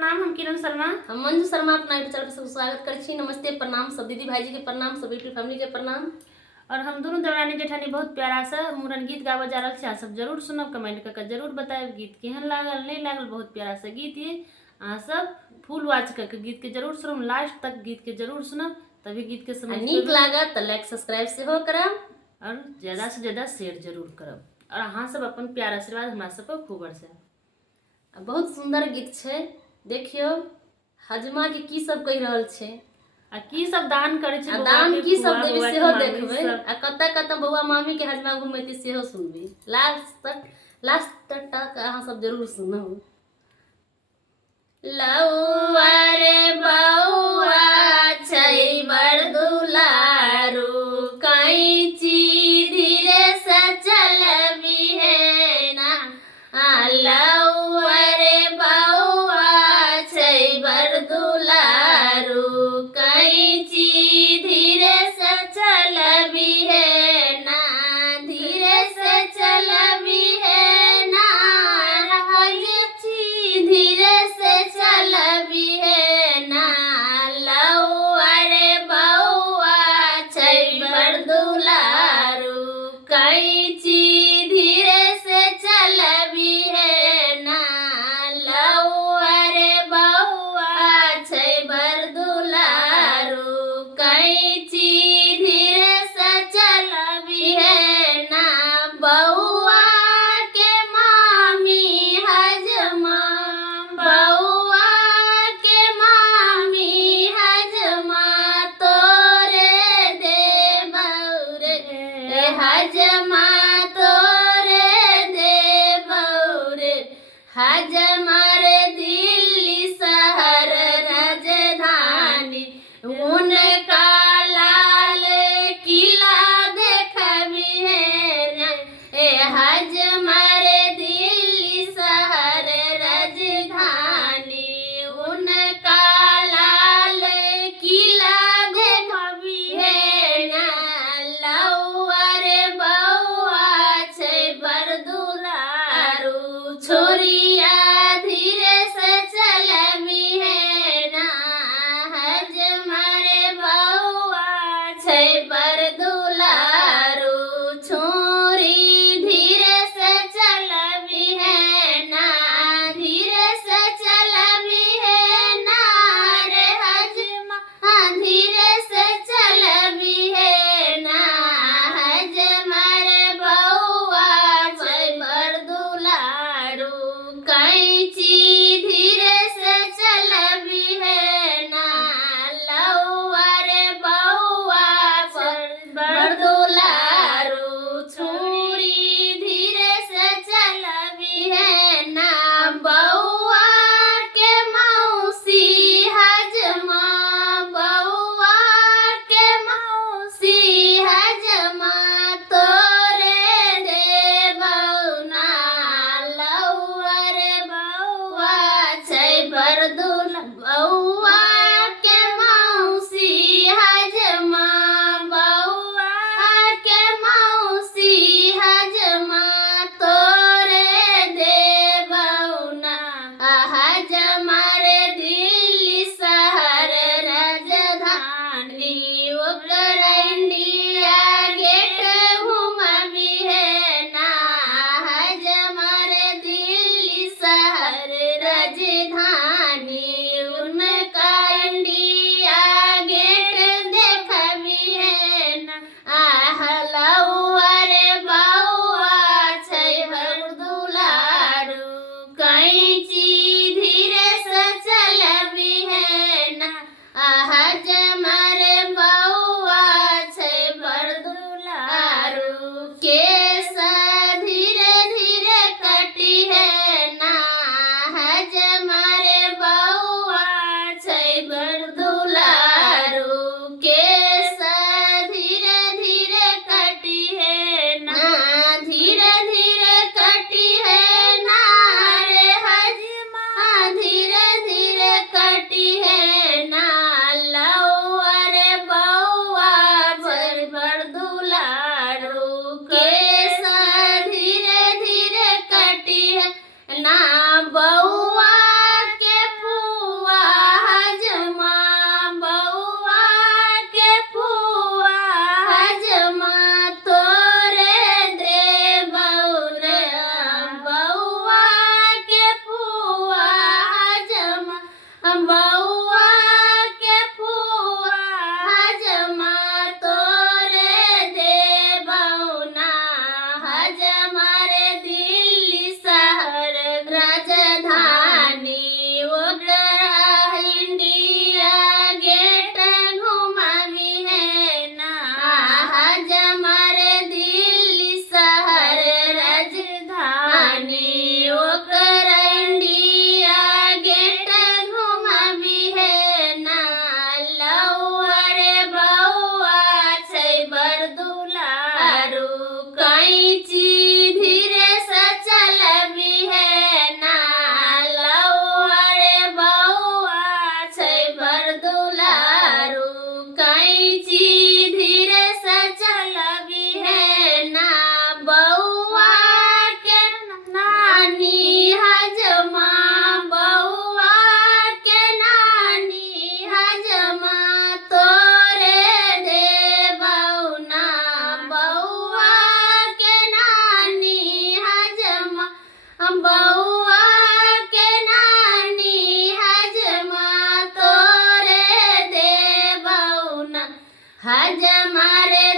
प्रणाम। हम किरण शर्मा, हम मंजू शर्मा अपना यूट्यूब चैनल पर सबको स्वागत करै छी। नमस्ते, प्रणाम सब दीदी भाई जी के प्रणाम, सब यूट्यूब फैमिली के प्रणाम। और हम दोनों देवरानी जेठानी बहुत प्यारा सा मूरन गीत गावा जा रहल छी। सब जरूर सुनब, कमेंट करके जरूर बताएब गीत केहन लागल नहीं लागल। बहुत प्यारा सा गीत ये, अहाँ सब फुल वॉच करके गीत के जरूर सुनब, लास्ट तक गीत के जरूर सुनब, तभी गीत के समझ नीक लागत तो लाइक सब्सक्राइब से हो करब और ज्यादा से ज्यादा शेयर जरूर करब। और अहाँ सब अपन प्यार आशीर्वाद हमरा सब पर खूब बरसाएब। बहुत सुंदर गीत छै। देखियो हजमा के की सब कहि रहल छै आ की सब दान करे छै, दान की सब देवी सेहो देखबै। आ कत कत बौआ मामी के हजमा घुमेती सेहो सुनबै। लास्ट तक अहाँ सब जरूर सुनब। लौआ रे बौआ छै बड़ दुलारू, कैंची धीरे से चलबी है ना। लौआ रे बौआ छै बड़ दुलारू, कैंची धीरे से चलबी है ना। धीरे से चलबी है ना, कैंची धीरे से चलबी है ना। लौआ रे बौआ छै बड़ दुलारू, कैंची धीरे से चलबी है ना। लौआ रे बौआ छै बड़ दुलारू, कैंची धीरे से चलबी है ना। बौआ के मामी हजमा, बौआ के मामी हजमा तोरे देबौ रे। हजमा तोरे देबौ रे। हजमा रे दिल्ली शहर राजधानी, उनका लाल किला देखबी है ना। हजमा रे दिल्ली शहर राजधानी, उनका लाल किला देखबी है ना। लौआ रे बौआ छै बड़ दुलारू, छोरिया धीरे से चलबी है ना। हजमा रे बौआ छै बड़ दुलारू, छोरी धीरे से चलबी है ना। धीरे से चलबी है ना रे हजमा, धीरे से चलबी है ना। हजमा रे बौआ छै बड़ दुलारू, कैंची धीरे से चलबी है ना। लौआ रे बौआ छै बड़ दुलारू, छोरी धीरे से चलबी है ना। बौआ के मौसी हजमा, बौआ के मौसी हजमा तोरे देबौ ना। लौआ रे बौआ छै बड़ दुलारू, बौआ के मौसी हजमा, बौआ के मौसी हजमा तोरे देबौ ना। हजमा रे दिल्ली शहर राजधानी, ओकर इंडिया गेट घुमबी है ना। हजमा रे दिल्ली शहर राजधानी, उनका इंडिया गेट देखबी है ना। लौआ रे बौआ छै बड़ दुलारू, कैंची हज मारे